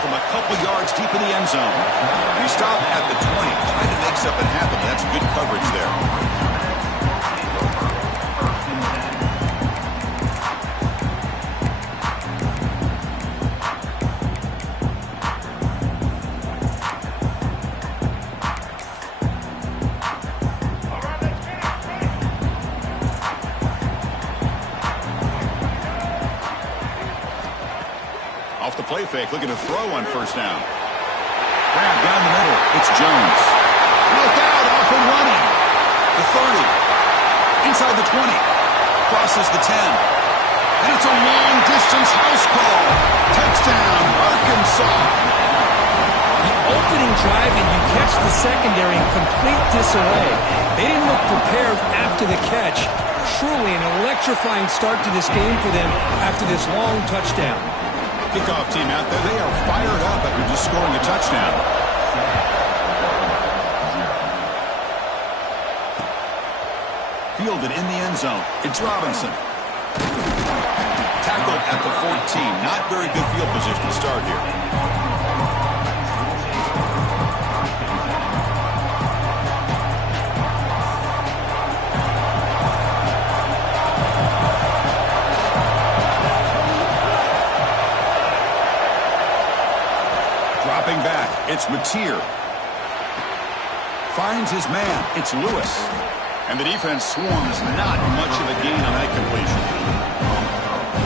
from a couple yards deep in the end zone. He stopped at the 20, trying to make something happen. That's good coverage there. Off the play fake, looking to throw on first down. Grab down the middle. It's Jones. Look out, off and running. The 30. Inside the 20. Crosses the 10. And it's a long-distance house call. Touchdown, Arkansas. The opening drive, and you catch the secondary in complete disarray. They didn't look prepared after the catch. Truly an electrifying start to this game for them after this long touchdown. Kickoff team out there, they are fired up after just scoring a touchdown. Fielded in the end zone. It's Robinson. Tackled at the 14. Not very good field position to start here. Dropping back, it's Mateer. Finds his man, it's Lewis. And the defense swarms, not much of a gain on that completion.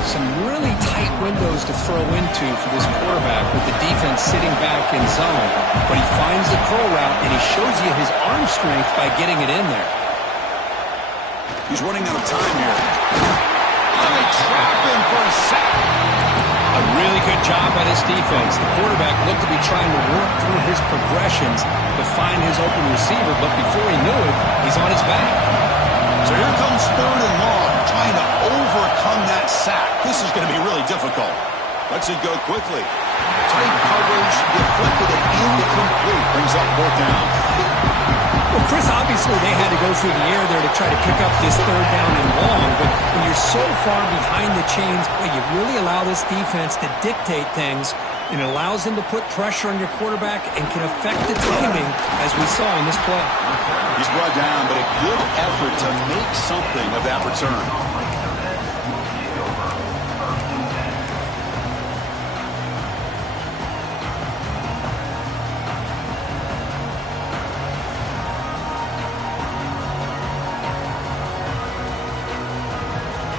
Some really tight windows to throw into for this quarterback with the defense sitting back in zone. But he finds the curl route, and he shows you his arm strength by getting it in there. He's running out of time here. Oh, they trap him for a sack. A really good job by this defense. The quarterback looked to be trying to work through his progressions to find his open receiver, but before he knew it, he's on his back. So here comes third and long, trying to overcome that sack. This is going to be really difficult. Lets it go quickly. Tight coverage, deflected and incomplete. Brings up fourth down. Well, Chris, obviously they had to go through the air there to try to pick up this third down and long, but when you're so far behind the chains, well, you really allow this defense to dictate things, and it allows them to put pressure on your quarterback and can affect the timing, as we saw in this play. He's brought down, but a good effort to make something of that return.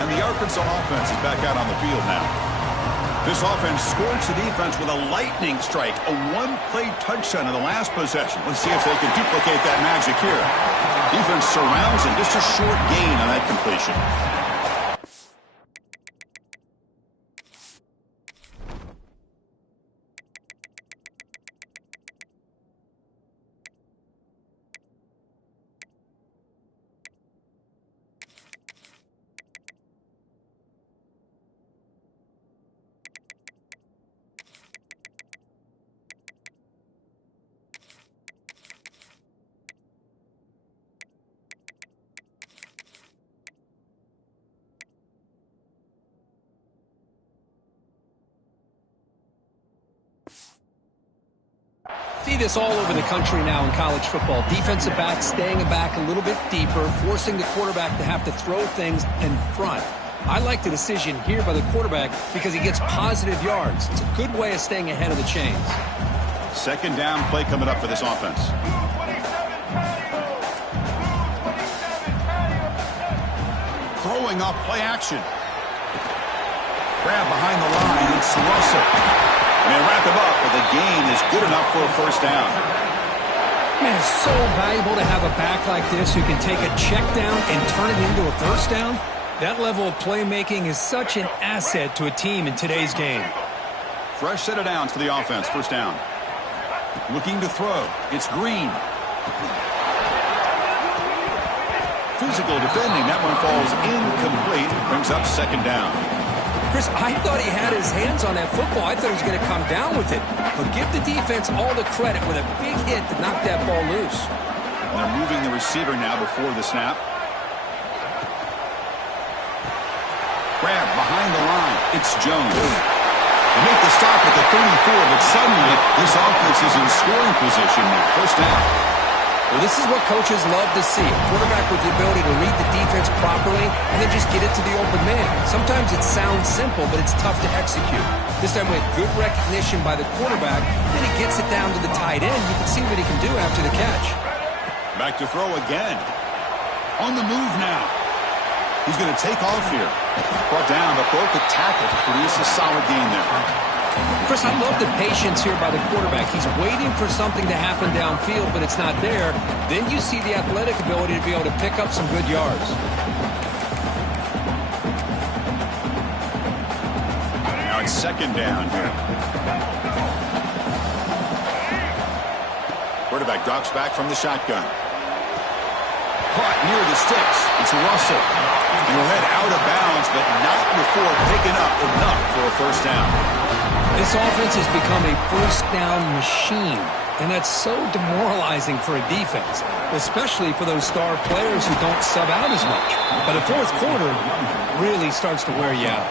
The Arkansas offense is back out on the field now. This offense scorched the defense with a lightning strike, a one-play touchdown in the last possession. Let's see if they can duplicate that magic here. Defense surrounds him, just a short gain on that completion. See this all over the country now in college football. Defensive backs staying back a little bit deeper, forcing the quarterback to have to throw things in front. I like the decision here by the quarterback because he gets positive yards. It's a good way of staying ahead of the chains. Second down play coming up for this offense. Throwing off play action. Grab behind the line. It's Russell. And they wrap him up, but the gain is good enough for a first down. Man, it's so valuable to have a back like this who can take a check down and turn it into a first down. That level of playmaking is such an asset to a team in today's game. Fresh set of downs for the offense. First down. Looking to throw. It's Green. Physical defending. That one falls incomplete. Brings up second down. Chris, I thought he had his hands on that football. I thought he was going to come down with it. But give the defense all the credit with a big hit to knock that ball loose. And they're moving the receiver now before the snap. Grab behind the line. It's Jones. They make the stop at the 34, but suddenly this offense is in scoring position now. First down. Well, this is what coaches love to see. A quarterback with the ability to read the defense properly and then just get it to the open man. Sometimes it sounds simple, but it's tough to execute. This time with good recognition by the quarterback, then he gets it down to the tight end. You can see what he can do after the catch. Back to throw again. On the move now. He's going to take off here. Brought down, but broke the tackle to produce a solid gain there. Chris, I love the patience here by the quarterback. He's waiting for something to happen downfield, but it's not there. Then you see the athletic ability to be able to pick up some good yards. Now it's second down here. Quarterback drops back from the shotgun. Caught near the sticks. It's Russell. And he'll head out of bounds, but not before picking up enough for a first down. This offense has become a first down machine, and that's so demoralizing for a defense, especially for those star players who don't sub out as much. But the fourth quarter really starts to wear you out.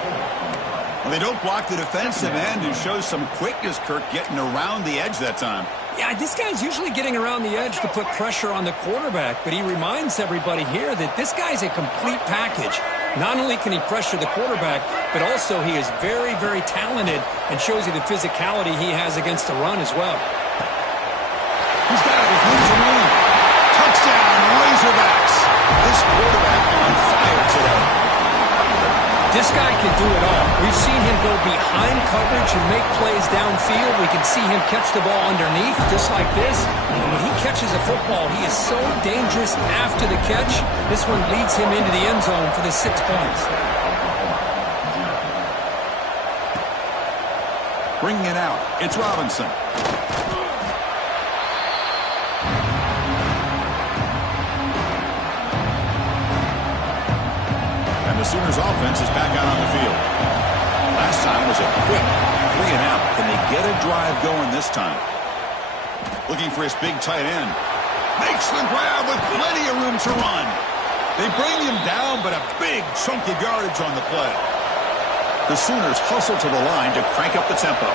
Well, they don't block the defensive end and show some quickness, Kirk, getting around the edge that time. Yeah, this guy's usually getting around the edge to put pressure on the quarterback, but he reminds everybody here that this guy's a complete package. Not only can he pressure the quarterback, but also he is very, very talented and shows you the physicality he has against the run as well. He's got it with room to run. Touchdown, Razorbacks. This quarterback on fire today. This guy can do it all. We've seen him go behind coverage and make plays downfield. We can see him catch the ball underneath just like this. And when he catches a football, he is so dangerous after the catch. This one leads him into the end zone for the 6 points. Bringing it out, it's Robinson. And the Sooners offense is back out on the field. Last time was a quick 3 and out. Can they get a drive going this time? Looking for his big tight end. Makes the grab with plenty of room to run. They bring him down, but a big chunk of yardage on the play. The Sooners hustle to the line to crank up the tempo.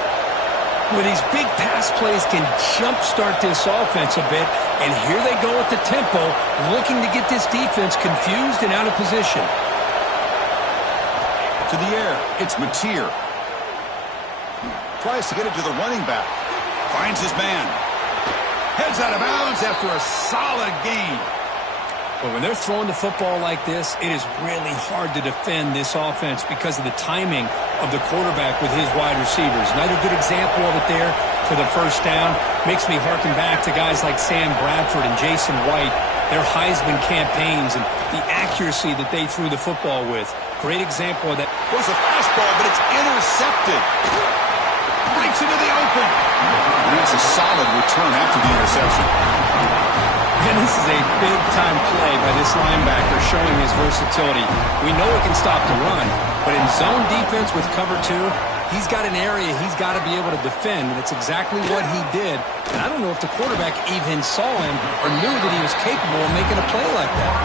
Well, these big pass plays can jumpstart this offense a bit, and here they go at the tempo, looking to get this defense confused and out of position. To the air, it's Mateer. Tries to get it to the running back. Finds his man. Heads out of bounds after a solid gain. But when they're throwing the football like this, it is really hard to defend this offense because of the timing of the quarterback with his wide receivers. Another good example of it there for the first down. Makes me harken back to guys like Sam Bradford and Jason White, their Heisman campaigns and the accuracy that they threw the football with. Great example of that. Goes a fastball, but it's intercepted. Breaks into the open. And that's a solid return after the interception. And this is a big-time play by this linebacker showing his versatility. We know he can stop the run, but in zone defense with cover 2, he's got an area he's got to be able to defend, and it's exactly what he did. And I don't know if the quarterback even saw him or knew that he was capable of making a play like that.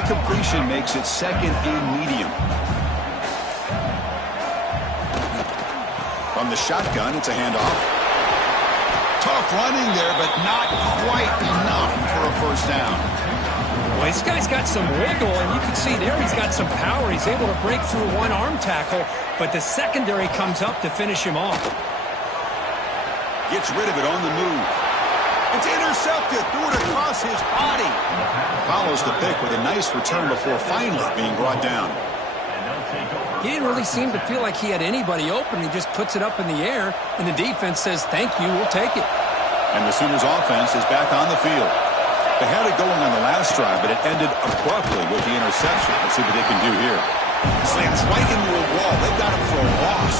A completion makes it second and medium. From the shotgun, it's a handoff. Tough running there, but not quite enough for a first down. Well, this guy's got some wiggle, and you can see there he's got some power. He's able to break through one arm tackle, but the secondary comes up to finish him off. Gets rid of it on the move. It's intercepted, threw it across his body. Follows the pick with a nice return before finally being brought down. He didn't really seem to feel like he had anybody open. He just puts it up in the air, and the defense says, thank you, we'll take it. And the Sooners offense is back on the field. They had it going on the last drive, but it ended abruptly with the interception. Let's see what they can do here. Slams right into a wall. They've got him for a loss.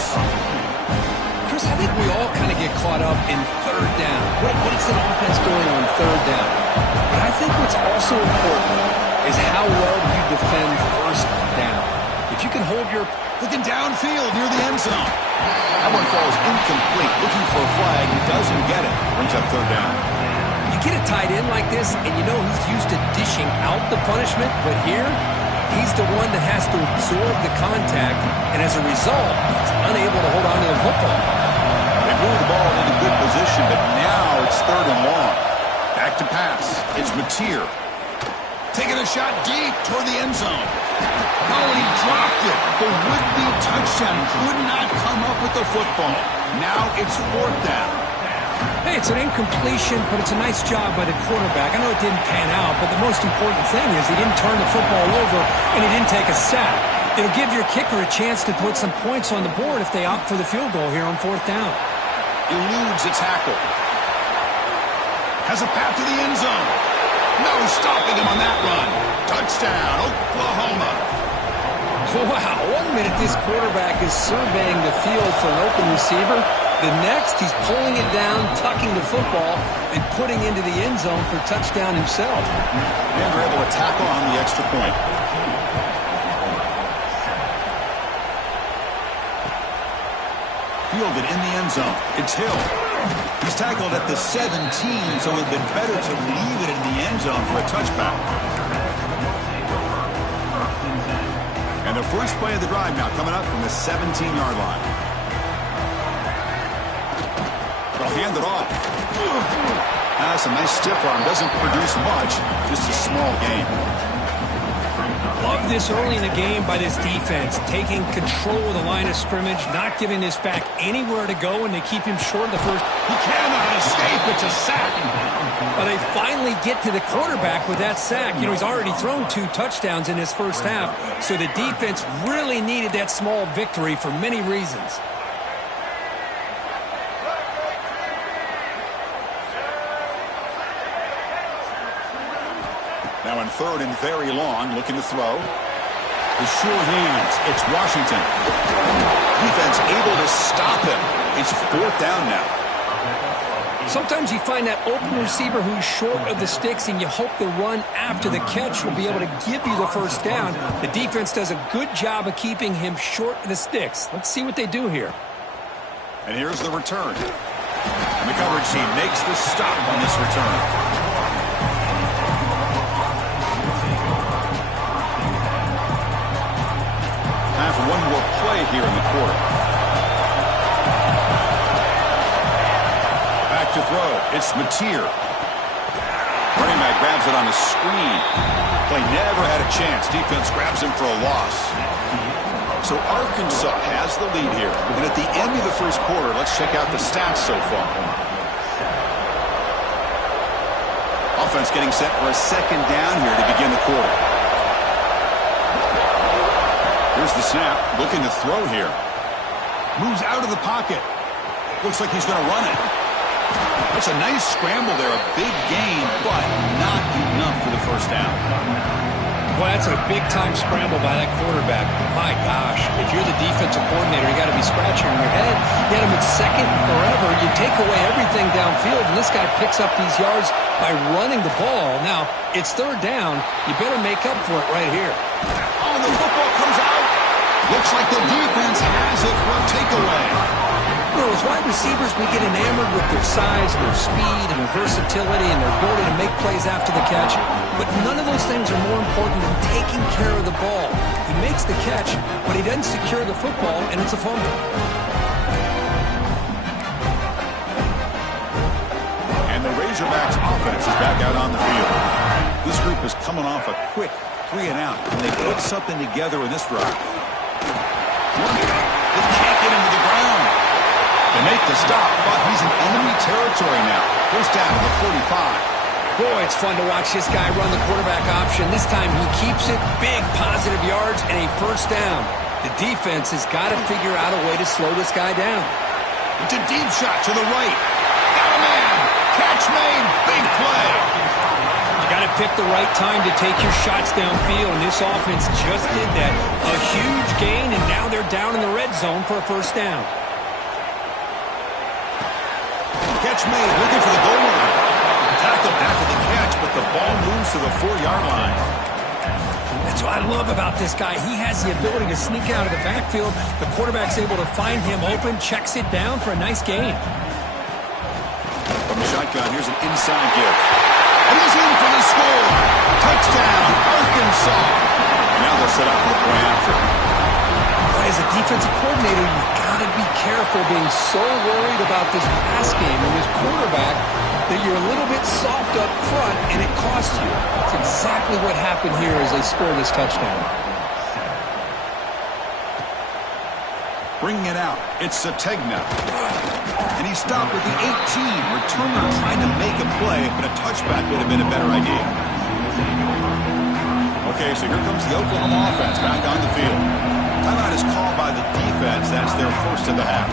Chris, I think we all kind of get caught up in third down. What's an offense doing on third down? But I think what's also important is how well you defend first down. If you can hold your... Looking downfield near the end zone. That one falls incomplete. Looking for a flag. He doesn't get it. Brings up third down. You get a tight end like this, and you know he's used to dishing out the punishment, but here, He's the one that has to absorb the contact, and as a result, he's unable to hold on to the football. They move the ball into good position, but now it's 3rd and long. Back to pass. It's Mateer. Taking a shot deep toward the end zone. No, he dropped it. The would-be touchdown could not come up with the football. Now it's 4th down. Hey, it's an incompletion, but it's a nice job by the quarterback. I know it didn't pan out, but the most important thing is he didn't turn the football over and he didn't take a sack. It'll give your kicker a chance to put some points on the board if they opt for the field goal here on 4th down. Eludes a tackle. Has a path to the end zone. No stopping him on that run. Touchdown, Oklahoma. Wow, 1 minute this quarterback is surveying the field for an open receiver. The next, he's pulling it down, tucking the football, and putting into the end zone for touchdown himself. And they're able to tackle on the extra point. Fielded in the end zone. It's Hill. He's tackled at the 17, so it would have been better to leave it in the end zone for a touchback. And the first play of the drive now coming up from the 17-yard line. They'll hand it off. That's a nice stiff arm. Doesn't produce much, just a small gain. Love this early in the game by this defense, taking control of the line of scrimmage, not giving this back anywhere to go, and they keep him short of the first. He cannot escape. It's a sack. Well, they finally get to the quarterback with that sack. You know, he's already thrown 2 touchdowns in his first half, so the defense really needed that small victory for many reasons. Now in 3rd and very long, looking to throw. The sure hands. It's Washington. Defense able to stop him. It's 4th down now. Sometimes you find that open receiver who's short of the sticks, and you hope the run after the catch will be able to give you the first down. The defense does a good job of keeping him short of the sticks. Let's see what they do here. And here's the return. And the coverage team makes the stop on this return. Time for one more play here in the quarter. Back to throw. It's Mateer. Running back grabs it on a screen. Play never had a chance. Defense grabs him for a loss. So Arkansas has the lead here. And at the end of the first quarter, let's check out the stats so far. Offense getting set for a 2nd down here to begin the quarter. Here's the snap, looking to throw here. Moves out of the pocket. Looks like he's going to run it. That's a nice scramble there, a big gain, but not enough for the first down. Well, that's a big-time scramble by that quarterback. My gosh, if you're the defensive coordinator, you got to be scratching your head. You had him at 2nd forever. You take away everything downfield, and this guy picks up these yards by running the ball. Now, it's 3rd down. You better make up for it right here. Oh, the football comes out. Looks like the defense has it for a takeaway. You know, as wide receivers, we get enamored with their size, their speed, and their versatility, and their ability to make plays after the catch. But none of those things are more important than taking care of the ball. He makes the catch, but he doesn't secure the football, and it's a fumble. And the Razorbacks offense is back out on the field. This group is coming off a quick 3 and out, and they put something together in this drive. They can't get him to the ground. They make the stop, but he's in enemy territory now. First down at the 45. Boy, it's fun to watch this guy run the quarterback option. This time he keeps it, big positive yards, and a first down. The defense has got to figure out a way to slow this guy down. It's a deep shot to the right. Got a man. Catch made. Big play. You got to pick the right time to take your shots downfield, and this offense just did that. A huge gain, and now they're down in the red zone for a first down. Catch made, looking for the goal line. Tackled after the catch, but the ball moves to the 4-yard line. That's what I love about this guy. He has the ability to sneak out of the backfield. The quarterback's able to find him open, checks it down for a nice gain. From the shotgun, here's an inside give. And he's in for the score. Touchdown, Arkansas. And now they'll set up for the point after. As a defensive coordinator, you've got to be careful being so worried about this pass game and this quarterback that you're a little bit soft up front and it costs you. That's exactly what happened here as they score this touchdown. Bringing it out, it's Sategna. And he stopped at the 18. Returner trying to make a play, but a touchback would have been a better idea. Okay, so here comes the Oklahoma offense back on the field. Timeout is called by the defense. That's their first of the half.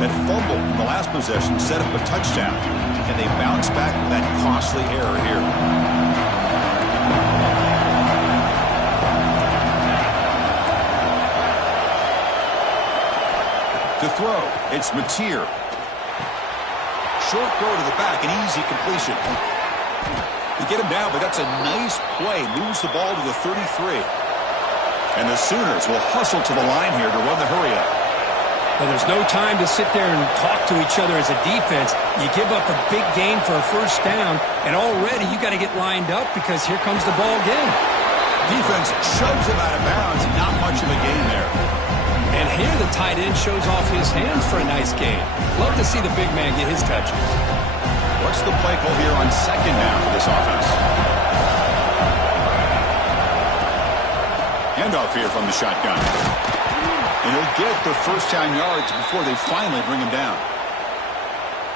That fumble in the last possession set up a touchdown, and they bounce back from that costly error here. To throw, it's Mateer. Short throw to the back, an easy completion. They get him down, but that's a nice play. Moves the ball to the 33. And the Sooners will hustle to the line here to run the hurry-up. Well, there's no time to sit there and talk to each other as a defense. You give up a big gain for a first down, and already you got to get lined up because here comes the ball again. Defense shoves him out of bounds. Not much of a gain there. And here the tight end shows off his hands for a nice gain. Love to see the big man get his touches. What's the play call here on second down for this offense? Handoff here from the shotgun. And he'll get the first down yards before they finally bring him down.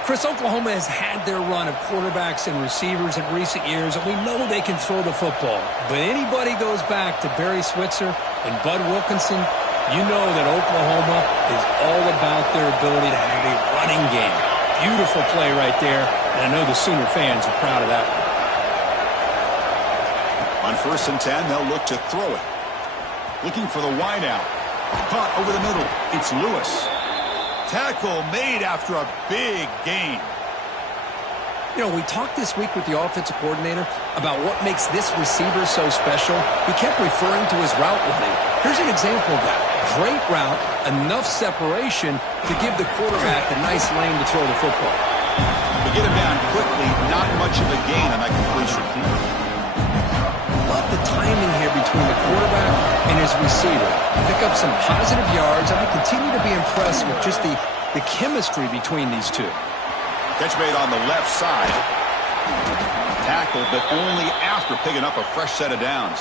Chris, Oklahoma has had their run of quarterbacks and receivers in recent years, and we know they can throw the football. But anybody goes back to Barry Switzer and Bud Wilkinson, you know that Oklahoma is all about their ability to have a running game. Beautiful play right there, and I know the Sooner fans are proud of that one. On 1st and 10, they'll look to throw it. Looking for the wideout. Caught over the middle. It's Lewis. Tackle made after a big gain. You know, we talked this week with the offensive coordinator about what makes this receiver so special. He kept referring to his route running. Here's an example of that. Great route, enough separation to give the quarterback a nice lane to throw the football. To get him down quickly, not much of a gain on that completion. Love the timing here between the quarterback and his receiver. Pick up some positive yards, and I continue to be impressed with just the chemistry between these two. Catch made on the left side. Tackled, but only after picking up a fresh set of downs.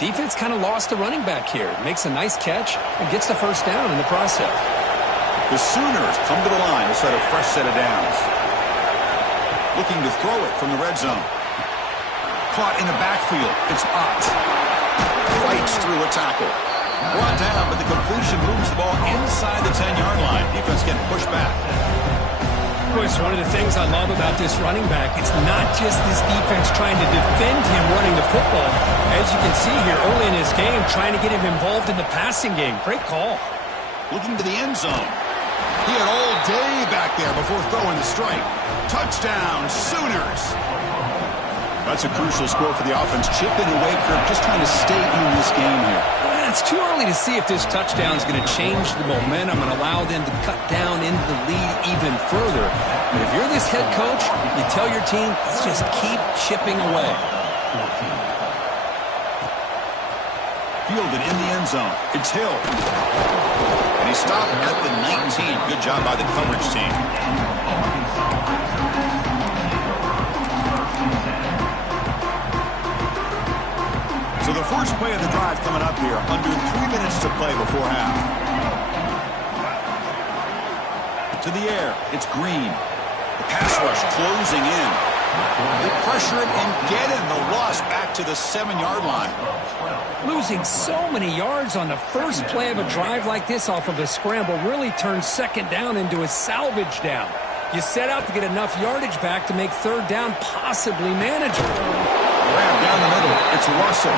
Defense kind of lost the running back here. Makes a nice catch and gets the first down in the process. The Sooners come to the line to set a fresh set of downs. Looking to throw it from the red zone. Caught in the backfield. It's Ott. Fights through a tackle. Brought down, but the completion moves the ball inside the 10-yard line. Defense getting pushed back. Chris, one of the things I love about this running back, it's not just this defense trying to defend him running the football. As you can see here early in this game, trying to get him involved in the passing game. Great call. Looking to the end zone. He had all day back there before throwing the strike. Touchdown, Sooners. That's a crucial score for the offense. Chipping away, Kirk, just trying to stay in this game here. It's too early to see if this touchdown is going to change the momentum and allow them to cut down into the lead even further. But if you're this head coach, you tell your team, let's just keep chipping away. Fielded in the end zone. It's Hill. And he stopped at the 19. Good job by the coverage team. So the first play of the drive coming up here, under 3 minutes to play before half. To the air, it's Green. The pass rush closing in. They pressure it and get him. The loss back to the 7-yard line. Losing so many yards on the first play of a drive like this off of a scramble really turns second down into a salvage down. You set out to get enough yardage back to make third down possibly manageable. Grab down the middle. It's Russell.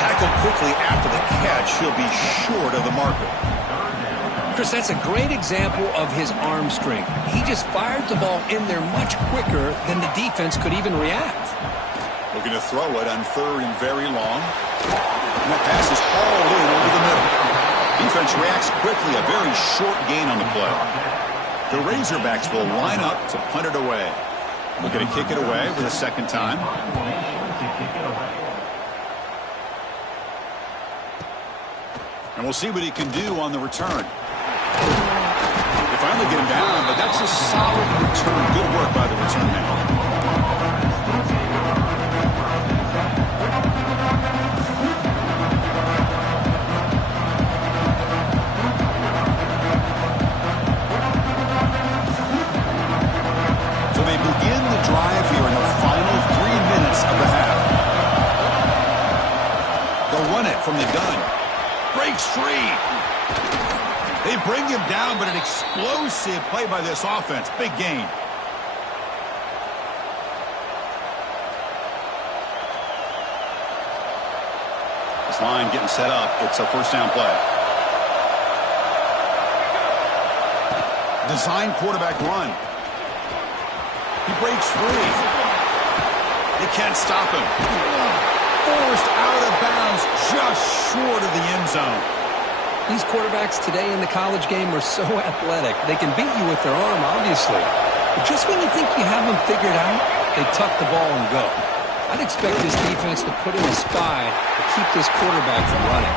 Tackled quickly after the catch. He'll be short of the marker. Chris, that's a great example of his arm strength. He just fired the ball in there much quicker than the defense could even react. Looking to throw it on 3rd and very long. And that pass is hauled in over the middle. Defense reacts quickly. A very short gain on the play. The Razorbacks will line up to punt it away. Looking to kick it away for the second time. And we'll see what he can do on the return. They finally get him down, but that's a solid return. Good work by the return man. So they begin the drive here in the final 3 minutes of the half. They'll run it from the gun. Breaks free. They bring him down, but an explosive play by this offense. Big gain. This line getting set up. It's a first down play. Design quarterback run. He breaks free. They can't stop him. Forced out of bounds just short of the end zone. These quarterbacks today in the college game are so athletic. They can beat you with their arm, obviously. But just when you think you have them figured out, they tuck the ball and go. I'd expect this defense to put in a spy to keep this quarterback from running.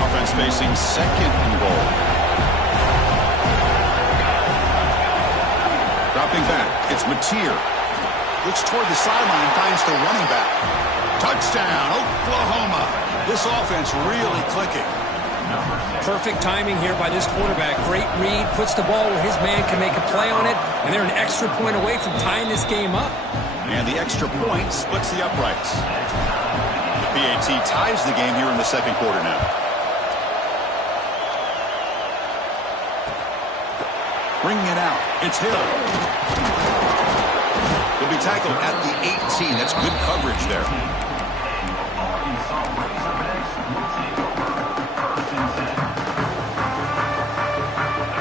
Offense facing second and goal. Dropping back, it's Mateer. Looks toward the sideline, finds the running back. Touchdown, Oklahoma. This offense really clicking. Perfect timing here by this quarterback. Great read, puts the ball where his man can make a play on it, and they're an extra point away from tying this game up. And the extra point splits the uprights. The PAT ties the game here in the second quarter now. Bringing it out, it's Hill. He'll be tackled at the 18. That's good coverage there.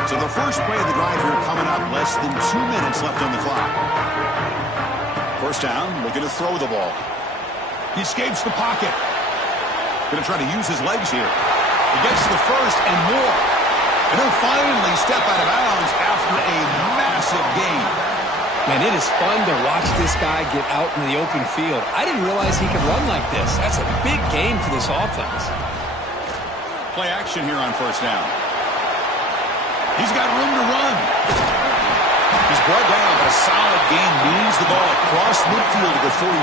So the first play of the drive here coming up. Less than 2 minutes left on the clock. First down, looking to throw the ball. He escapes the pocket. Going to try to use his legs here. He gets the first and more. And he'll finally step out of bounds after a massive gain. Man, it is fun to watch this guy get out in the open field. I didn't realize he could run like this. That's a big gain for this offense. Play action here on first down. He's got room to run. He's brought down, but a solid gain moves the ball across midfield to the 41.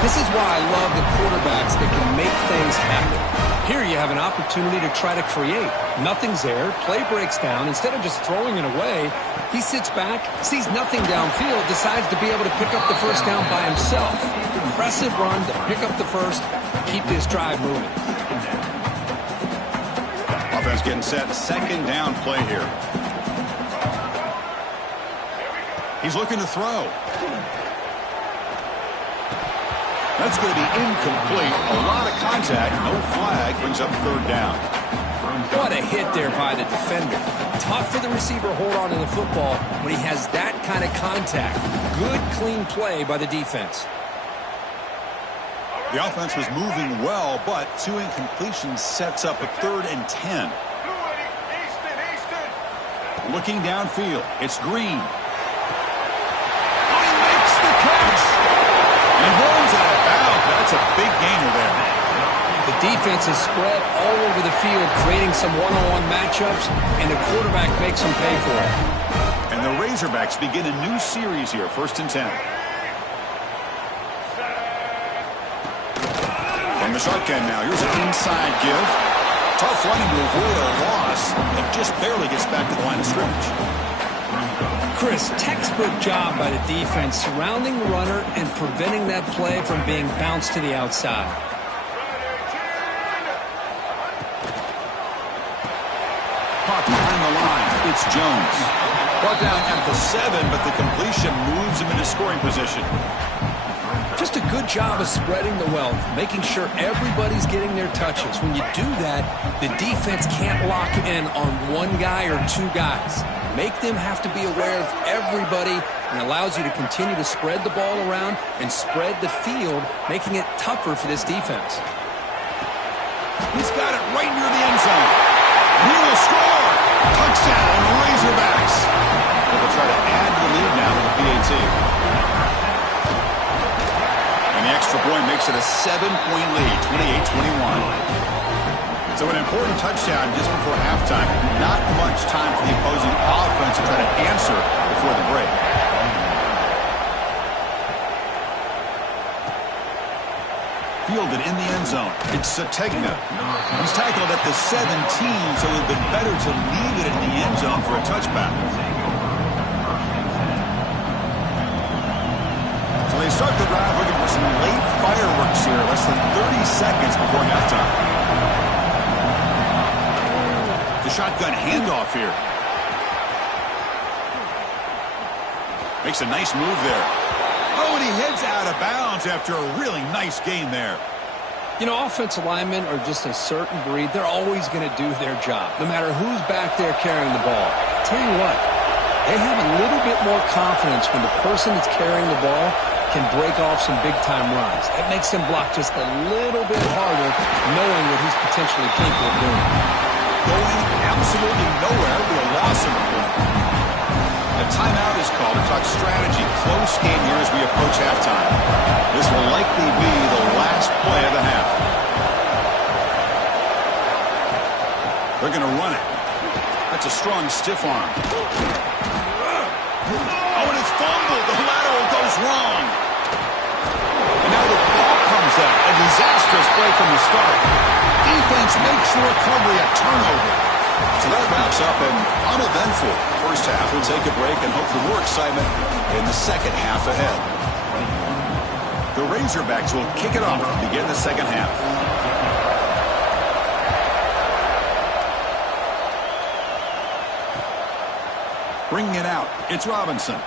This is why I love the quarterbacks that can make things happen. Here you have an opportunity to try to create. Nothing's there. Play breaks down. Instead of just throwing it away, he sits back, sees nothing downfield, decides to be able to pick up the first down by himself. Impressive run to pick up the first, keep this drive moving. Offense getting set. Second down play here. He's looking to throw. That's going to be incomplete. A lot of contact. No flag. Brings up third down. What a hit there by the defender. Tough for the receiver to hold on to the football when he has that kind of contact. Good, clean play by the defense. The offense was moving well, but 2 incompletions sets up a 3rd and 10. Looking downfield. It's Green. Oh, he makes the catch. And rolls out of bounds. That's a big gainer there. The defense is spread all over the field, creating some one-on-one matchups, and the quarterback makes them pay for it. And the Razorbacks begin a new series here, 1st and 10. From the shotgun now, here's an inside give. Tough running to avoid a loss, and just barely gets back to the line of scrimmage. Chris, textbook job by the defense, surrounding the runner and preventing that play from being bounced to the outside. Caught behind the line. It's Jones. Brought down at the 7, but the completion moves him into scoring position. Just a good job of spreading the wealth, making sure everybody's getting their touches. When you do that, the defense can't lock in on one guy or 2 guys. Make them have to be aware of everybody and allows you to continue to spread the ball around and spread the field, making it tougher for this defense. He's got it right near the end zone. He will score. Touchdown, Razorbacks. They'll try to add the lead now to the PAT. And the extra point makes it a 7-point lead, 28-21. So an important touchdown just before halftime. Not much time for the opposing offense to try to answer before the break. Fielded in the end zone. It's Sategna. He's tackled at the 17, so it would have been better to leave it in the end zone for a touchback. So they start the drive looking for some late fireworks here, less than 30 seconds before halftime. The shotgun handoff here. Makes a nice move there. Oh, and he heads out of bounds after a really nice gain there. You know, offensive linemen are just a certain breed. They're always going to do their job, no matter who's back there carrying the ball. I'll tell you what, they have a little bit more confidence when the person that's carrying the ball can break off some big-time runs. That makes them block just a little bit harder, knowing what he's potentially capable of doing. Going absolutely nowhere with a loss in the play. A timeout is called to talk strategy. Close game here as we approach halftime. This will likely be the last play of the half. They're going to run it. That's a strong stiff arm. Oh, and it's fumbled. The lateral goes wrong. And now the ball comes out. A disastrous play from the start. Defense makes the recovery a turnover. So that wraps up an uneventful first half. We'll take a break and hope for more excitement in the second half ahead. The Razorbacks will kick it off to begin the second half. Bringing it out, it's Robinson.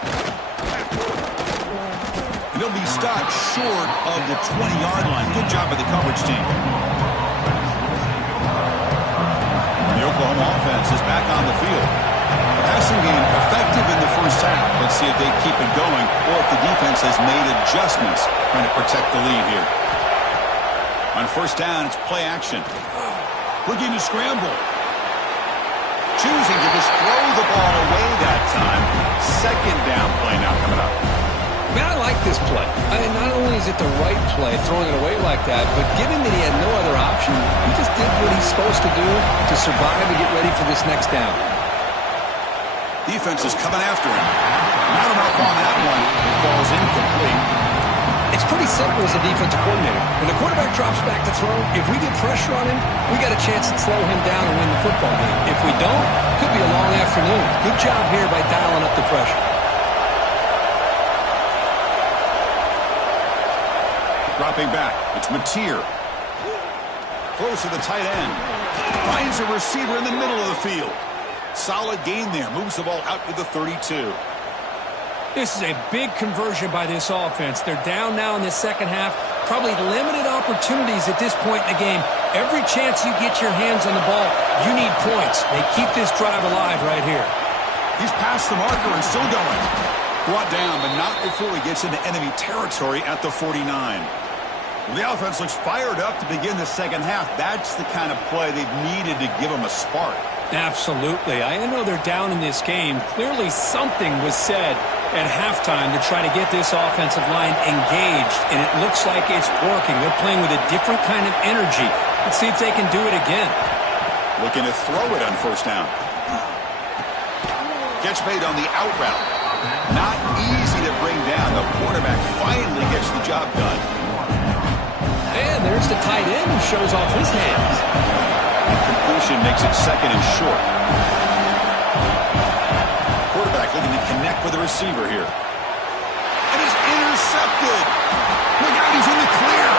And he'll be stopped short of the 20-yard line. Good job by the coverage team. The Oklahoma offense is back on the field. The passing game effective in the first half. Let's see if they keep it going or if the defense has made adjustments trying to protect the lead here. On first down, it's play action. Looking to scramble. Choosing to just throw the ball away that time. Second down play now coming up. Man, I like this play. I mean, not only is it the right play, throwing it away like that, but given that he had no other option, he just did what he's supposed to do to survive and get ready for this next down. Defense is coming after him. Not enough on that one. It falls incomplete. It's pretty simple as a defensive coordinator. When the quarterback drops back to throw, if we get pressure on him, we got a chance to slow him down and win the football game. If we don't, it could be a long afternoon. Good job here by dialing up the pressure. Dropping back, it's Mateer. Throws to the tight end. Finds a receiver in the middle of the field. Solid gain there. Moves the ball out to the 32. This is a big conversion by this offense. They're down now in the second half. Probably limited opportunities at this point in the game. Every chance you get your hands on the ball, you need points. They keep this drive alive right here. He's past the marker and still going. Brought down, but not before he gets into enemy territory at the 49. The offense looks fired up to begin the second half. That's the kind of play they've needed to give them a spark. Absolutely. I know they're down in this game. Clearly something was said at halftime to try to get this offensive line engaged, and it looks like it's working. They're playing with a different kind of energy. Let's see if they can do it again. Looking to throw it on first down. Catch made on the out route. Not easy to bring down. The quarterback finally gets the job done. And there's the tight end who shows off his hands. Completion makes it second and short. Quarterback looking to connect with the receiver here. And he's intercepted. Look out, he's in the clear.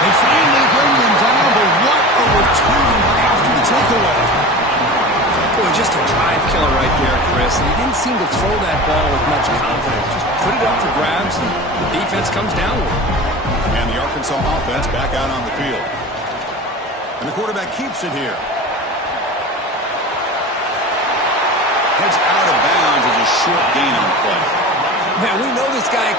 They finally bring him down, but what a return after the takeaway. Boy, just a drive killer right there, Chris. And he didn't seem to throw that ball with much confidence. Just put it up for grabs, and the defense comes down with it. And the Arkansas offense back out on the field. And the quarterback keeps it here. Heads out of bounds as a short gain on the play. Man, we know this guy.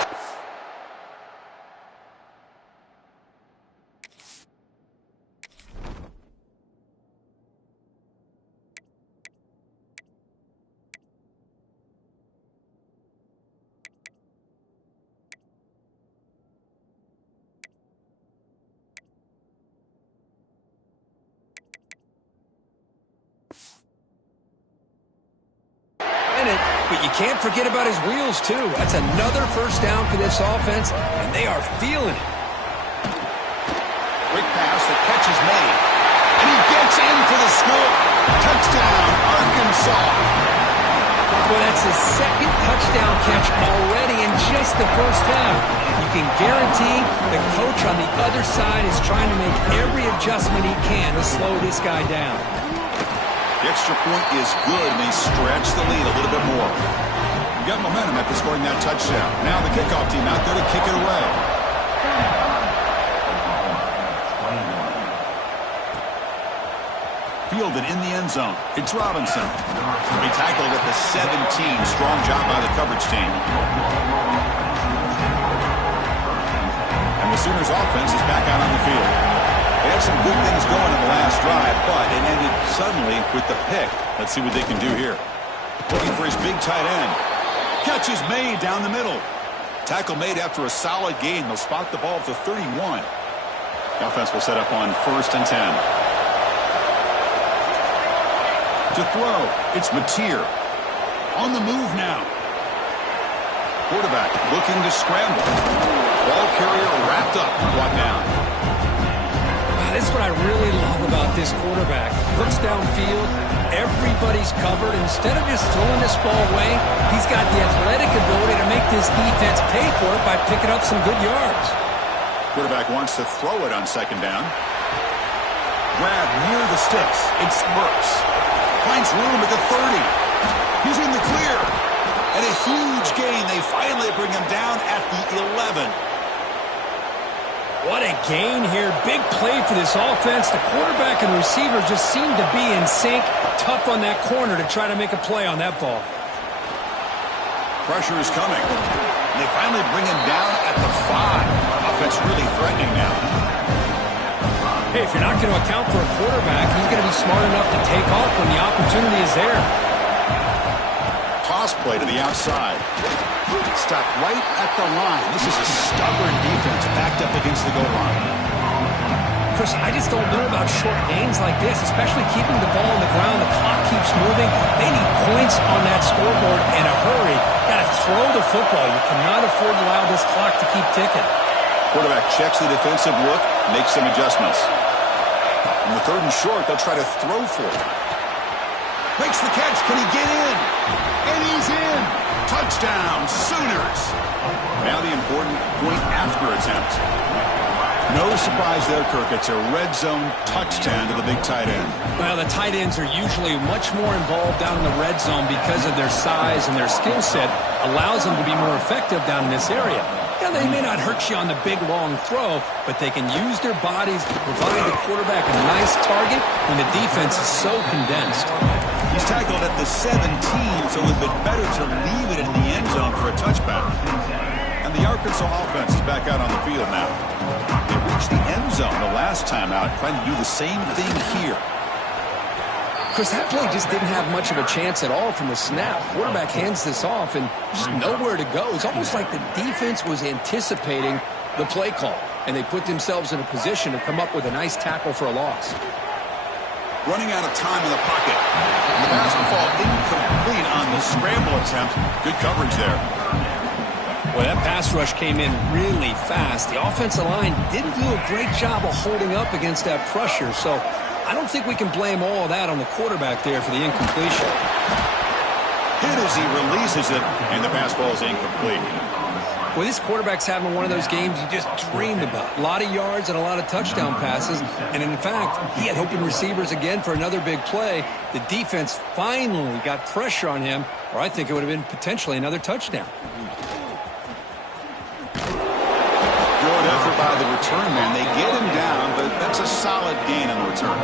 You can't forget about his wheels, too. That's another first down for this offense, and they are feeling it. Quick pass, the catch is made. And he gets in for the score. Touchdown, Arkansas. Well, that's his second touchdown catch already in just the first half. You can guarantee the coach on the other side is trying to make every adjustment he can to slow this guy down. The extra point is good, and they stretch the lead a little bit more. You got momentum after scoring that touchdown. Now the kickoff team out there to kick it away. Fielded in the end zone. It's Robinson. He tackled at the 17. Strong job by the coverage team. And the Sooners offense is back out on the field. They had some good things going in the last drive, but it ended suddenly with the pick. Let's see what they can do here. Looking for his big tight end. Catch is made down the middle. Tackle made after a solid gain. They'll spot the ball at the 31. The offense will set up on 1st and 10. To throw, it's Mateer. On the move now. Quarterback looking to scramble. Ball carrier wrapped up, brought down. This is what I really love about this quarterback. Looks downfield, everybody's covered. Instead of just throwing this ball away, he's got the athletic ability to make this defense pay for it by picking up some good yards. Quarterback wants to throw it on 2nd down. Grab near the sticks. It's Burks. Finds room at the 30. He's in the clear. And a huge gain. They finally bring him down at the 11. What a gain here. Big play for this offense. The quarterback and receiver just seem to be in sync. Tough on that corner to try to make a play on that ball. Pressure is coming. And they finally bring him down at the 5. Offense really threatening now. Hey, if you're not going to account for a quarterback, he's going to be smart enough to take off when the opportunity is there. Toss play to the outside. Stop right at the line. This is a stubborn defense backed up against the goal line. Chris, I just don't know about short gains like this, especially keeping the ball on the ground. The clock keeps moving. They need points on that scoreboard in a hurry. Got to throw the football. You cannot afford to allow this clock to keep ticking. Quarterback checks the defensive look, makes some adjustments. On the 3rd and short, they'll try to throw for it. Makes the catch. Can he get in? And he's in. Touchdown, Sooners. Now the important point after attempt. No surprise there, Kirk. It's a red zone touchdown to the big tight end. Well, the tight ends are usually much more involved down in the red zone because of their size and their skill set allows them to be more effective down in this area. Yeah, they may not hurt you on the big, long throw, but they can use their bodies to provide the quarterback a nice target when the defense is so condensed. He's tackled at the 17, so it would have been better to leave it in the end zone for a touchback. And the Arkansas offense is back out on the field now. They reached the end zone the last time out, trying to do the same thing here. Chris, that play just didn't have much of a chance at all from the snap. Quarterback hands this off and just nowhere to go. It's almost like the defense was anticipating the play call, and they put themselves in a position to come up with a nice tackle for a loss. Running out of time in the pocket. And the pass will fall incomplete on the scramble attempt. Good coverage there. Well, that pass rush came in really fast. The offensive line didn't do a great job of holding up against that pressure, so I don't think we can blame all of that on the quarterback there for the incompletion. Hit as he releases it, and the pass falls incomplete. Well, this quarterback's having one of those games you just dreamed about. A lot of yards and a lot of touchdown passes. And in fact, he had open receivers again for another big play. The defense finally got pressure on him, or I think it would have been potentially another touchdown. Good effort by the return man. They get him down, but that's a solid gain on the return.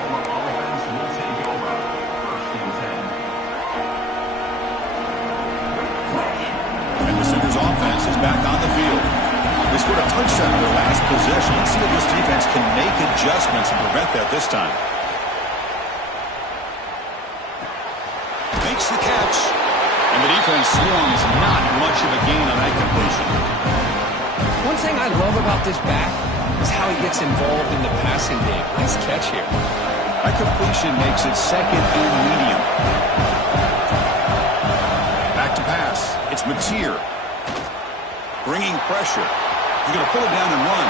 And the Sooners offense is back on the field. They scored a touchdown in their last possession. Let's see if this defense can make adjustments and prevent that this time. Makes the catch. And the defense slums not much of a gain on that completion. One thing I love about this back is how he gets involved in the passing game. Nice catch here. That completion makes it second and medium. Back to pass. Mateer. Bringing pressure. He's going to pull it down and run.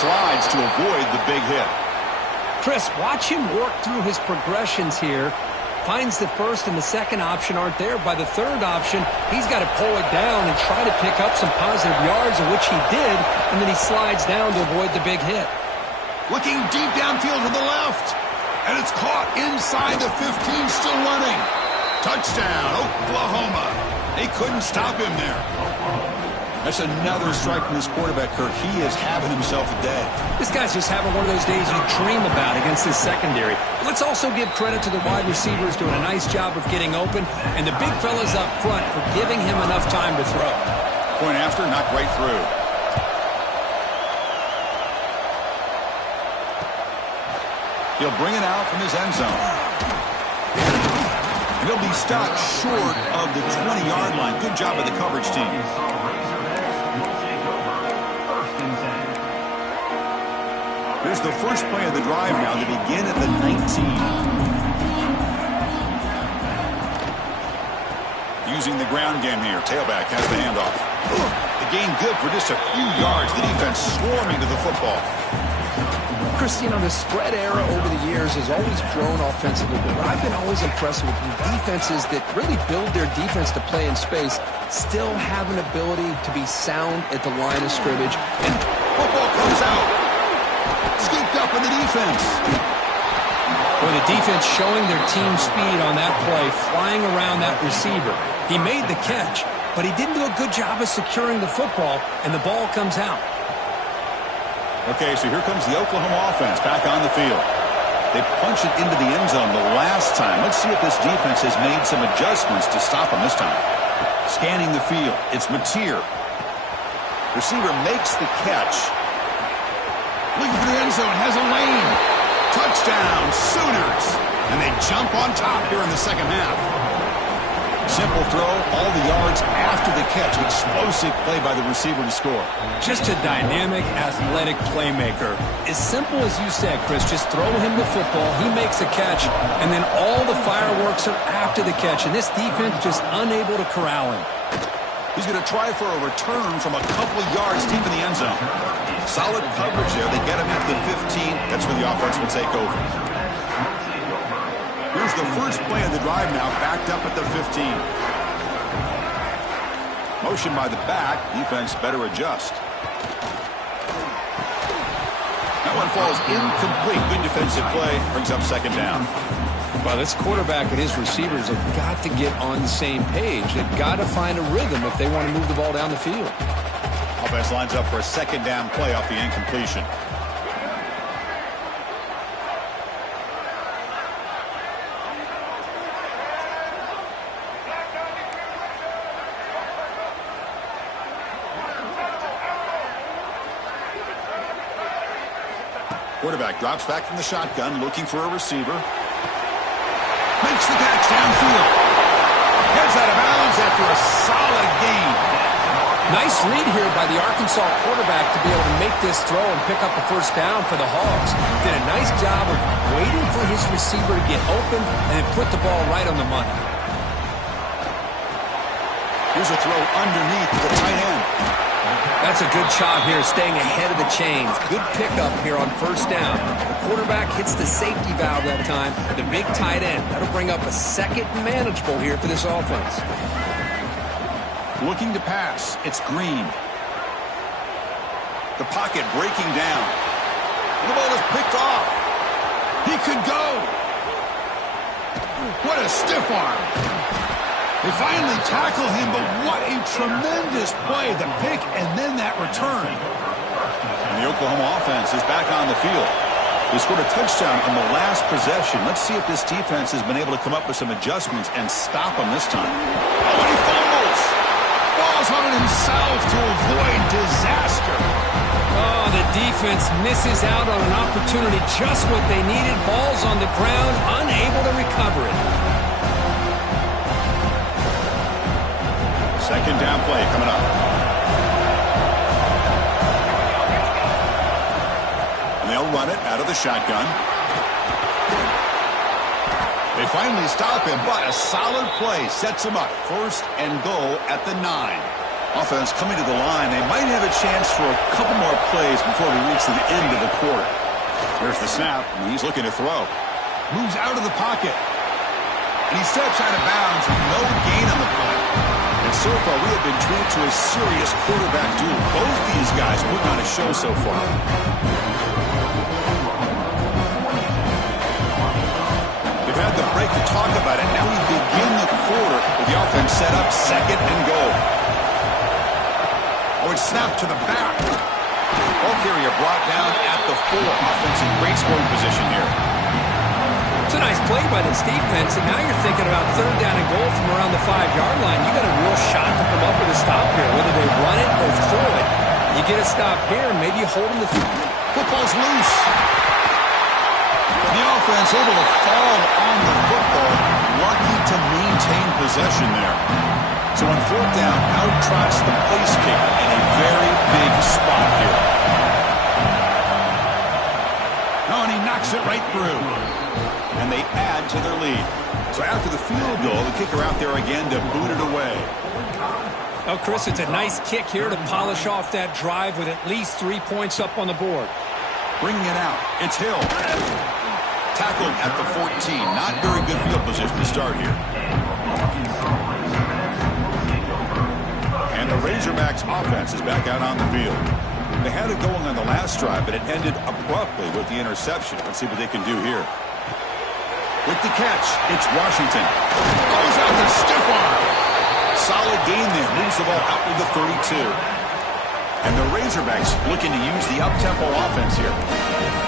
Slides to avoid the big hit. Chris, watch him work through his progressions here. Finds the first and the second option aren't there. By the third option, he's got to pull it down and try to pick up some positive yards, of which he did, and then he slides down to avoid the big hit. Looking deep downfield to the left. And it's caught inside the 15, still running. Touchdown, Oklahoma. They couldn't stop him there. That's another strike from this quarterback, Kirk. He is having himself a day. This guy's just having one of those days you dream about against this secondary. Let's also give credit to the wide receivers doing a nice job of getting open, and the big fellas up front for giving him enough time to throw. Point after, not great through. He'll bring it out from his end zone. And he'll be stopped short of the 20-yard line. Good job by the coverage team. Here's the first play of the drive now to begin at the 19. Using the ground game here. Tailback has the handoff. The gain good for just a few yards. The defense swarming to the football. Chris, the spread era over the years has always grown offensively, but what I've been always impressed with defenses that really build their defense to play in space still have an ability to be sound at the line of scrimmage. And football comes out. Scooped up in the defense. Well, the defense showing their team speed on that play, flying around that receiver. He made the catch, but he didn't do a good job of securing the football, and the ball comes out. Okay, so here comes the Oklahoma offense back on the field. They punch it into the end zone the last time. Let's see if this defense has made some adjustments to stop them this time. Scanning the field. It's Mateer. Receiver makes the catch. Looking for the end zone. Has a lane. Touchdown, Sooners. And they jump on top here in the second half. Simple throw, all the yards after the catch. Explosive play by the receiver to score. Just a dynamic, athletic playmaker. As simple as you said, Chris, just throw him the football, he makes a catch, and then all the fireworks are after the catch. And this defense just unable to corral him. He's going to try for a return from a couple of yards deep in the end zone. Solid coverage there. They get him at the 15. That's where the offense will take over. Here's the first play of the drive now, backed up at the 15. Motion by the back. Defense better adjust. That one falls incomplete. Good defensive play. Brings up second down. Well, this quarterback and his receivers have got to get on the same page. They've got to find a rhythm if they want to move the ball down the field. Offense lines up for a second down play off the incompletion. Quarterback drops back from the shotgun, looking for a receiver. Makes the catch downfield. Heads out of bounds after a solid gain. Nice read here by the Arkansas quarterback to be able to make this throw and pick up a first down for the Hogs. Did a nice job of waiting for his receiver to get open and put the ball right on the money. Here's a throw underneath to the tight end. That's a good job here, staying ahead of the chains. Good pickup here on first down. The quarterback hits the safety valve that time. The big tight end. That'll bring up a second manageable here for this offense. Looking to pass. It's Green. The pocket breaking down. The ball is picked off. He could go. What a stiff arm. They finally tackle him, but what a tremendous play. The pick and then that return. And the Oklahoma offense is back on the field. They scored a touchdown on the last possession. Let's see if this defense has been able to come up with some adjustments and stop them this time. Oh, and he fumbles. Falls on it himself to avoid disaster. Oh, the defense misses out on an opportunity, just what they needed. Ball's on the ground, unable to recover it. Second down play coming up. And they'll run it out of the shotgun. They finally stop him, but a solid play sets him up. First and goal at the 9. Offense coming to the line. They might have a chance for a couple more plays before we reach the end of the quarter. There's the snap, and he's looking to throw. Moves out of the pocket. And he steps out of bounds with no gain on the play. And so far, we have been treated to a serious quarterback duel. Both these guys putting on a show so far. They've had the break to talk about it. Now we begin the quarter with the offense set up, second and goal. Oh, it's snapped to the back. Ball carrier brought down at the 4. Offense in great scoring position here. It's a nice play by this defense, and now you're thinking about third down and goal from around the 5-yard line. You got a real shot to come up with a stop here, whether they run it or throw it. You get a stop here, and maybe you hold them to Football's loose. The offense able to fall on the football, lucky to maintain possession there. So on fourth down, out trots the place kicker in a very big spot here. Oh, and he knocks it right through. And they add to their lead. So after the field goal, the kicker out there again to boot it away. Oh, Chris, it's a nice kick here to polish off that drive with at least 3 points up on the board. Bringing it out. It's Hill. Tackled at the 14. Not very good field position to start here. And the Razorbacks offense is back out on the field. They had it going on the last drive, but it ended abruptly with the interception. Let's see what they can do here. With the catch, it's Washington. Goes out to stiff arm. Solid gain there. Moves the ball out to the 32. And the Razorbacks looking to use the up-tempo offense here.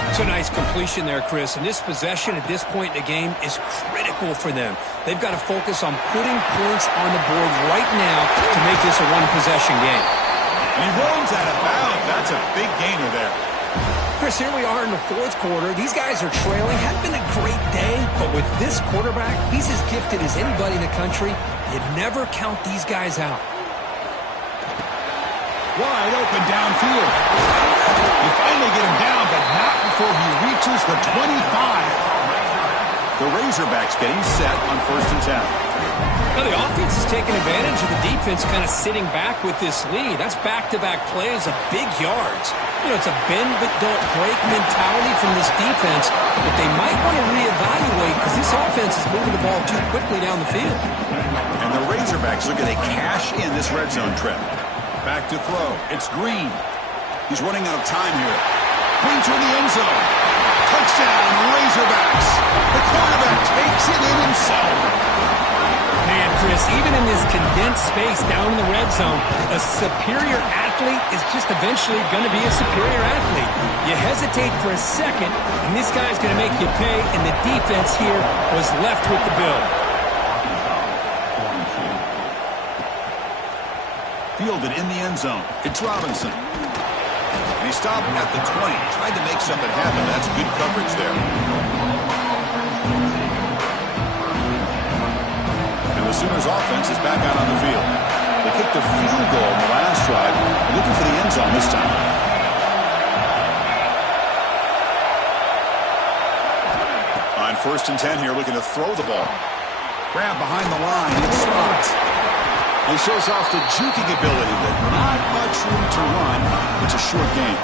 It's a nice completion there, Chris. And this possession at this point in the game is critical for them. They've got to focus on putting points on the board right now to make this a one-possession game. And he runs out of bounds. That's a big gainer there. Chris, here we are in the fourth quarter. These guys are trailing. Hadn't been a great day, but with this quarterback, he's as gifted as anybody in the country. You never count these guys out. Wide open downfield. You finally get him down, but not before he reaches the 25. The Razorbacks getting set on first and 10. Now the offense is taking advantage of the defense kind of sitting back with this lead. That's back-to-back plays of big yards. You know, it's a bend-but-don't-break mentality from this defense, but they might want to reevaluate because this offense is moving the ball too quickly down the field. And the Razorbacks looking to cash in this red zone trip. Back to throw. It's Green. He's running out of time here. Green to the end zone. Touchdown, Razorbacks. The quarterback takes it in himself. Man, Chris, even in this condensed space down in the red zone, a superior athlete is just eventually going to be a superior athlete. You hesitate for a second, and this guy's going to make you pay, and the defense here was left with the bill. Fielded in the end zone. It's Robinson. And he stopped at the 20. Tried to make something happen. That's good coverage there. And the Sooners offense is back out on the field. They kicked a field goal in the last drive. They're looking for the end zone this time. On first and 10 here, looking to throw the ball. Grab behind the line. It's Spot. He shows off the juking ability, but not much room to run. It's a short game.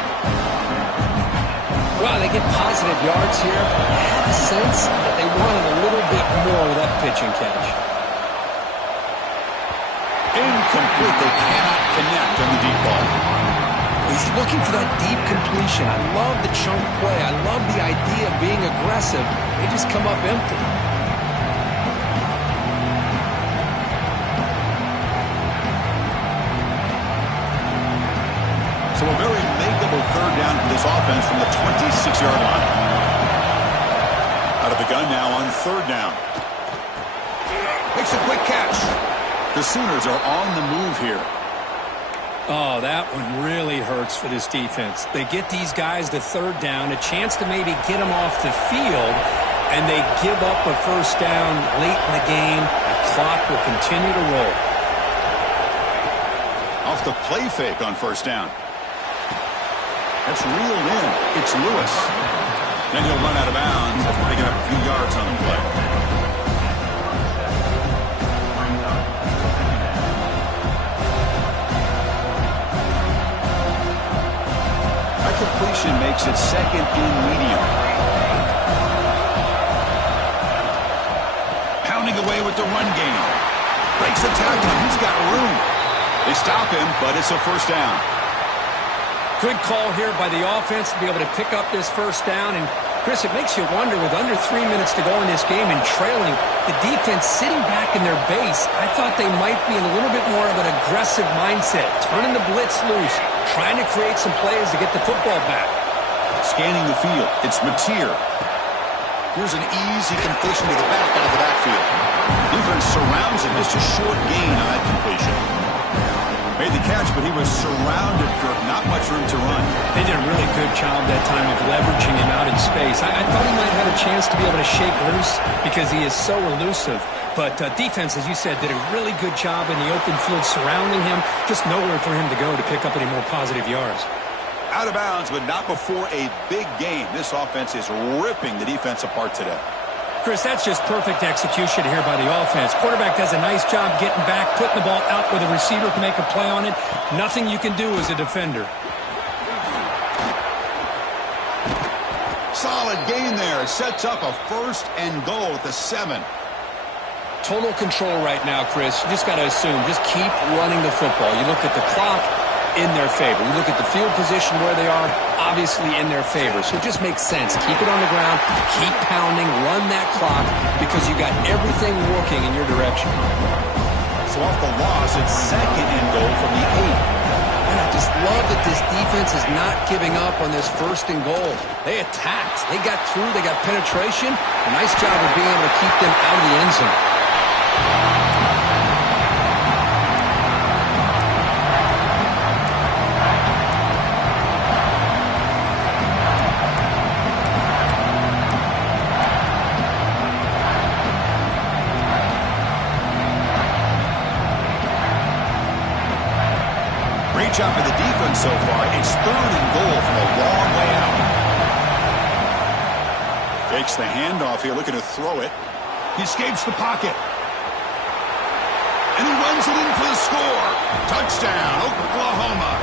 Well, they get positive yards here. I had the sense that they wanted a little bit more with that pitch and catch. Incomplete. They cannot connect on the deep ball. He's looking for that deep completion. I love the chunk play. I love the idea of being aggressive. They just come up empty. So a very makeable third down for this offense from the 26-yard line. Out of the gun now on third down. Makes a quick catch. The Sooners are on the move here. Oh, that one really hurts for this defense. They get these guys to third down, a chance to maybe get them off the field, and they give up a first down late in the game. The clock will continue to roll. Off the play fake on first down. That's reeled in. It's Lewis. Then he'll run out of bounds after picking up a few yards on the play. completion makes it second and medium. Pounding away with the run game. Breaks the tackle. He's got room. They stop him, but it's a first down. Good call here by the offense to be able to pick up this first down. And, Chris, it makes you wonder, with under 3 minutes to go in this game and trailing, the defense sitting back in their base, I thought they might be in a little bit more of an aggressive mindset, turning the blitz loose, trying to create some plays to get the football back. Scanning the field, it's Mateer. Here's an easy completion to the back out of the backfield. Defense surrounds him. Just a short gain on that completion. Made the catch, but he was surrounded, Kirk. Not much room to run. They did a really good job that time of leveraging him out in space. I thought he might have a chance to be able to shake loose because he is so elusive. But defense, as you said, did a really good job in the open field surrounding him. Just nowhere for him to go to pick up any more positive yards. Out of bounds, but not before a big game. This offense is ripping the defense apart today. Chris, that's just perfect execution here by the offense. Quarterback does a nice job getting back, putting the ball out where the receiver can make a play on it. Nothing you can do as a defender. Solid gain there. Sets up a first and goal at the 7. Total control right now, Chris. You just got to assume. Just keep running the football. You look at the clock, in their favor. You look at the field position where they are, obviously in their favor. So it just makes sense. Keep it on the ground, keep pounding, run that clock because you got everything working in your direction. So off the loss, it's second and goal from the 8. And I just love that this defense is not giving up on this first and goal. They attacked. They got through. They got penetration. A nice job of being able to keep them out of the end zone. Great job for the defense so far. It's third and goal from a long way out. Fakes the handoff here, looking to throw it. He escapes the pocket. And he runs it in for the score. Touchdown, Oklahoma.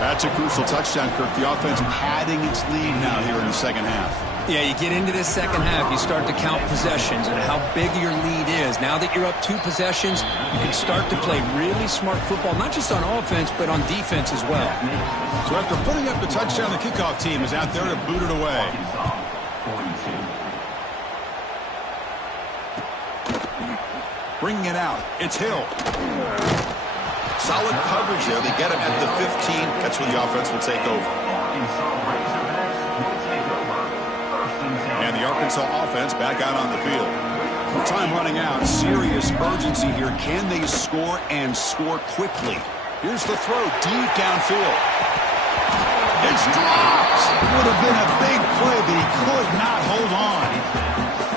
That's a crucial touchdown, Kirk. The offense padding its lead now here in the second half. Yeah, you get into this second half, you start to count possessions and how big your lead is. Now that you're up 2 possessions, you can start to play really smart football, not just on offense, but on defense as well. So after putting up the touchdown, the kickoff team is out there to boot it away. Bringing it out, it's Hill. Solid coverage there. They get him at the 15. That's where the offense will take over. And the Arkansas offense back out on the field. Time running out. Serious urgency here. Can they score and score quickly? Here's the throw deep downfield. It's dropped. Would have been a big play, but he could not hold on.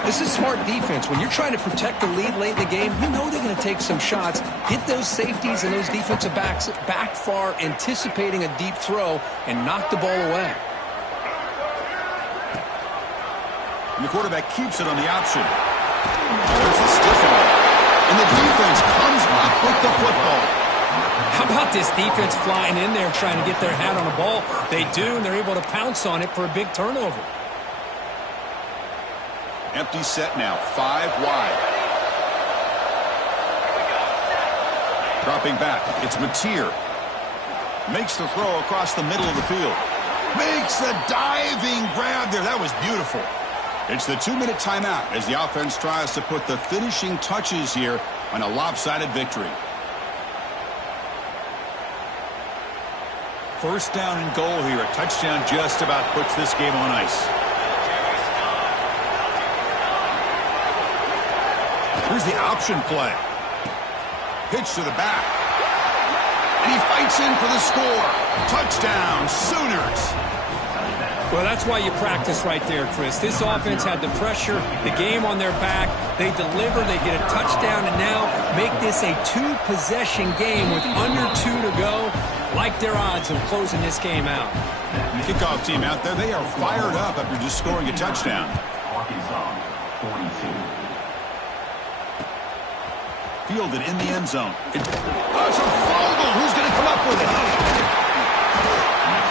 This is smart defense. When you're trying to protect the lead late in the game, you know they're going to take some shots. Get those safeties and those defensive backs back far, anticipating a deep throw, and knock the ball away. And the quarterback keeps it on the option. There's the stiff arm. And the defense comes up with the football. How about this defense flying in there trying to get their hat on the ball? They do, and they're able to pounce on it for a big turnover. Empty set now, 5 wide. Dropping back, it's Mateer. Makes the throw across the middle of the field. Makes the diving grab there. That was beautiful. It's the 2-minute timeout as the offense tries to put the finishing touches here on a lopsided victory. First down and goal here. A touchdown just about puts this game on ice. Here's the option play. Pitch to the back. And he fights in for the score. Touchdown, Sooners. Well, that's why you practice right there, Chris. This offense had the pressure, the game on their back. They deliver, they get a touchdown, and now make this a 2-possession game with under 2 to go. Like their odds of closing this game out. The kickoff team out there, they are fired up after just scoring a touchdown. Fielded in the end zone. It's a fumble. Who's going to come up with it?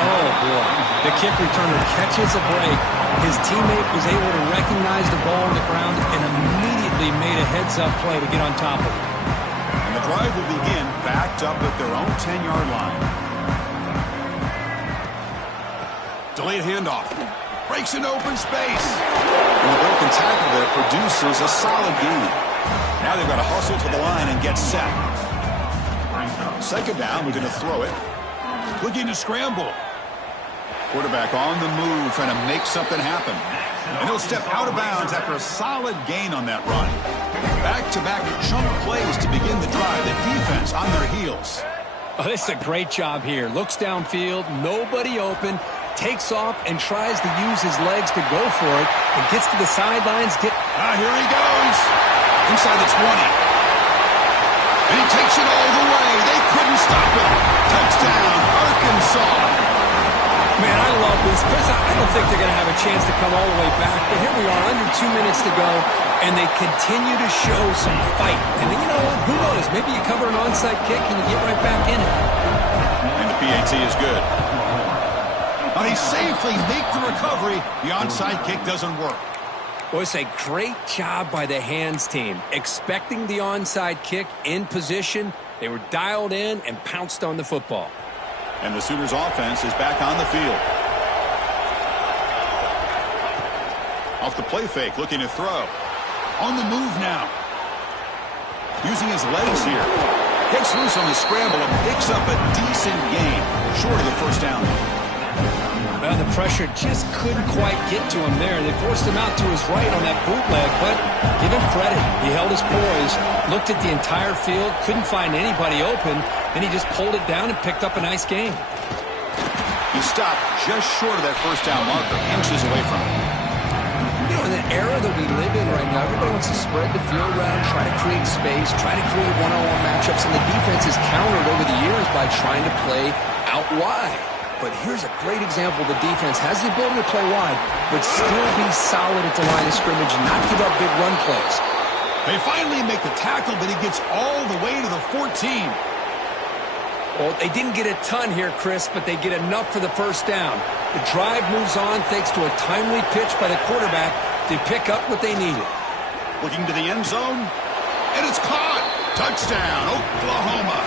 Oh, boy. The kick returner catches a break. His teammate was able to recognize the ball on the ground and immediately made a heads-up play to get on top of it. And the drive will begin backed up at their own 10-yard line. Delayed handoff. Breaks into open space. And the broken tackle there produces a solid gain. Now they've got to hustle to the line and get set. Second down, we're going to throw it. Looking to scramble. Quarterback on the move, trying to make something happen. And he'll step out of bounds after a solid gain on that run. Back-to-back chunk plays to begin the drive. The defense on their heels. Oh, this is a great job here. Looks downfield, nobody open, takes off and tries to use his legs to go for it, and gets to the sidelines. Here he goes. Inside the 20. And he takes it all the way. They couldn't stop it. Touchdown, Arkansas. Man, I love this. Chris, I don't think they're going to have a chance to come all the way back, but here we are, under 2 minutes to go, and they continue to show some fight. And you know what? Who knows? Maybe you cover an onside kick and you get right back in it. And the PAT is good. But he safely makes the recovery. The onside kick doesn't work. Well, it's a great job by the hands team. Expecting the onside kick in position, they were dialed in and pounced on the football. And the Sooners offense is back on the field. Off the play fake, looking to throw. On the move now. Using his legs here. Gets loose on the scramble and picks up a decent gain. Short of the first down. Well, the pressure just couldn't quite get to him there. They forced him out to his right on that bootleg, but give him credit. He held his poise, looked at the entire field, couldn't find anybody open, and he just pulled it down and picked up a nice gain. He stopped just short of that first down marker, inches away from it. You know, in the era that we live in right now, everybody wants to spread the field around, try to create space, try to create one-on-one matchups, and the defense has countered over the years by trying to play out wide. But here's a great example. The defense has the ability to play wide, but still be solid at the line of scrimmage and not give up big run plays. They finally make the tackle, but he gets all the way to the 14. Well, they didn't get a ton here, Chris, but they get enough for the first down. The drive moves on thanks to a timely pitch by the quarterback to pick up what they needed. Looking to the end zone, and it's caught. Touchdown, Oklahoma.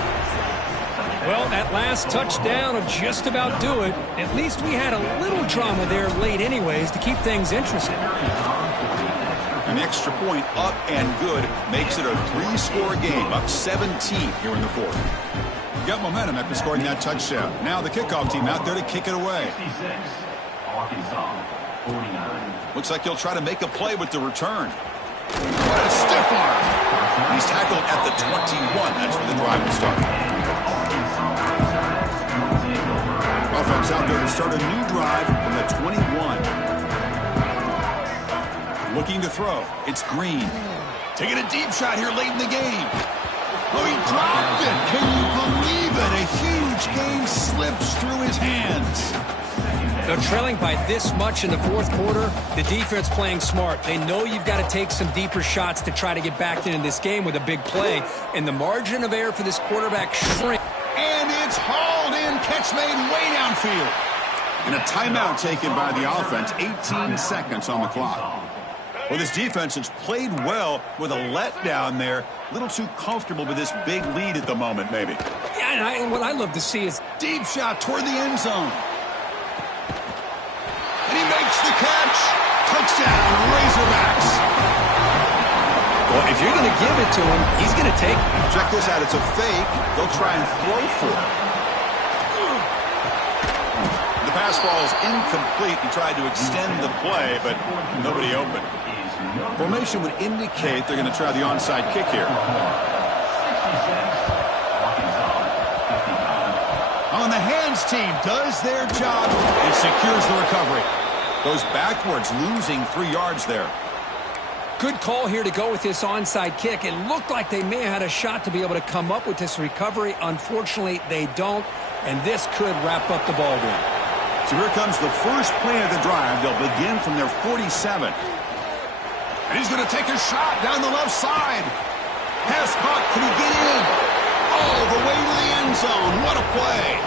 Well, that last touchdown will just about do it. At least we had a little drama there late anyways to keep things interesting. An extra point up and good makes it a 3-score game, up 17 here in the fourth. Got momentum after scoring that touchdown. Now the kickoff team out there to kick it away. Looks like he'll try to make a play with the return. What a stiff arm. He's tackled at the 21. That's where the drive will start. Offense out there to start a new drive from the 21. Looking to throw. It's Green. Taking a deep shot here late in the game. Oh, he dropped it. Can you believe it? A huge game slips through his hands. They're trailing by this much in the fourth quarter. The defense playing smart. They know you've got to take some deeper shots to try to get back into this game with a big play. And the margin of error for this quarterback shrinks. And it's hauled in. Catch made way downfield. And a timeout taken by the offense. 18 seconds on the clock. Well, this defense has played well with a letdown there. A little too comfortable with this big lead at the moment, maybe. Yeah, and what I love to see is deep shot toward the end zone. And he makes the catch. Touchdown, Razorbacks. Well, if you're going to give it to him, he's going to take it. Check this out. It's a fake. They'll try and throw for it. The pass ball is incomplete. He tried to extend the play, but nobody open. Formation would indicate they're going to try the onside kick here. On the hands team does their job and secures the recovery. Goes backwards, losing 3 yards there. Good call here to go with this onside kick. It looked like they may have had a shot to be able to come up with this recovery. Unfortunately, they don't, and this could wrap up the ball game. So here comes the first play of the drive. They'll begin from their 47. And he's going to take a shot down the left side. Pass caught. Can he get in? All the way to the end zone. What a play.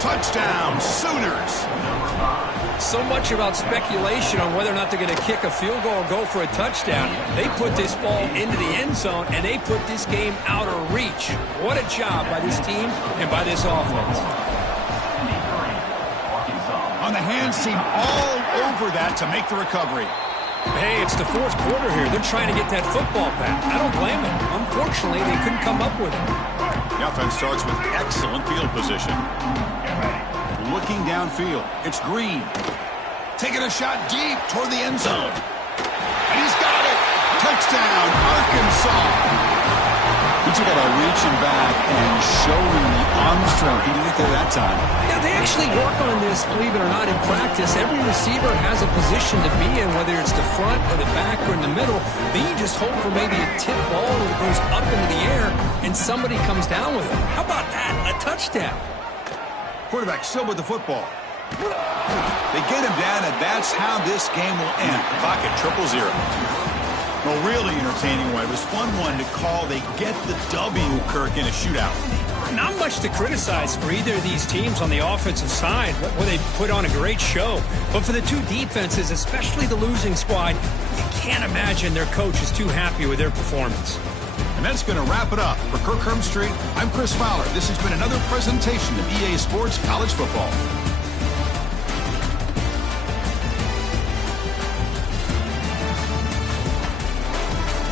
Touchdown, Sooners. So much about speculation on whether or not they're going to kick a field goal or go for a touchdown. They put this ball into the end zone, and they put this game out of reach. What a job by this team and by this offense. On the hands team all over that to make the recovery. Hey, it's the fourth quarter here. They're trying to get that football back. I don't blame them. Unfortunately, they couldn't come up with it. The offense starts with excellent field position. Looking downfield, it's Green. Taking a shot deep toward the end zone. And he's got it. Touchdown, Arkansas. He took out a reaching back and showing the arm strength. He didn't get there that time. Yeah, they actually work on this, believe it or not, in practice. Every receiver has a position to be in, whether it's the front or the back or in the middle. Then you just hope for maybe a tip ball that goes up into the air and somebody comes down with it. How about that? A touchdown. Quarterback still with the football. They get him down, and that's how this game will end. Clock at 0-0. Well, really entertaining one. It was fun one to call. They get the W, Kirk, in a shootout. Not much to criticize for either of these teams on the offensive side, where they put on a great show. But for the two defenses, especially the losing squad, you can't imagine their coach is too happy with their performance. And that's going to wrap it up. For Kirk Herbstreit, I'm Chris Fowler. This has been another presentation of EA Sports College Football.